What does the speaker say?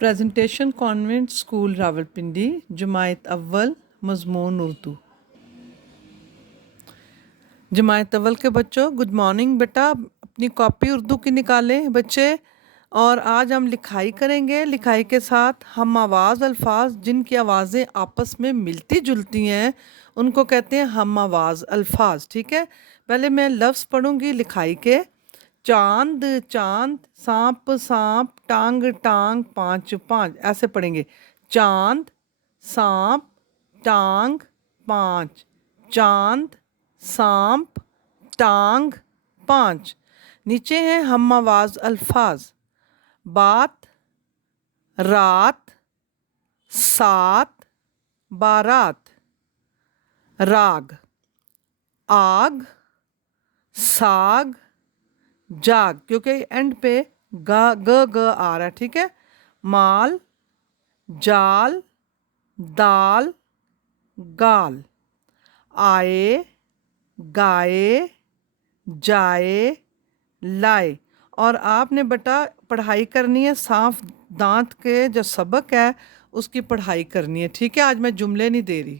Presentation convent school Rawalpindi جماعت اول مضمون اردو۔ جماعت اول کے بچوں گڈ مارننگ بیٹا، اپنی کاپی اردو کی نکالیں بچے، اور آج ہم لکھائی کریں گے۔ لکھائی کے ساتھ ہم آواز الفاظ جن کی آوازیں آپس میں ملتی جلتی ہیں ان کو کہتے ہیں ہم آواز الفاظ، ٹھیک ہے؟ پہلے میں لفظ پڑھوں گی لکھائی کے۔ چاند چاند، سانپ سانپ، ٹانگ ٹانگ، پانچ پانچ، ایسے پڑھیں گے۔ چاند سانپ ٹانگ پانچ، چاند سانپ ٹانگ پانچ۔ نیچے ہیں ہم آواز الفاظ: بات، رات، سات، بارات، راگ، آگ، ساگ، جاگ، کیونکہ اینڈ پہ گ آ رہا ہے، ٹھیک ہے؟ مال، جال، دال، گال، آئے، گائے، جائے، لائے۔ اور آپ نے بیٹا پڑھائی کرنی ہے صاف دانت کے جو سبق ہے اس کی پڑھائی کرنی ہے، ٹھیک ہے؟ آج میں جملے نہیں دے رہی۔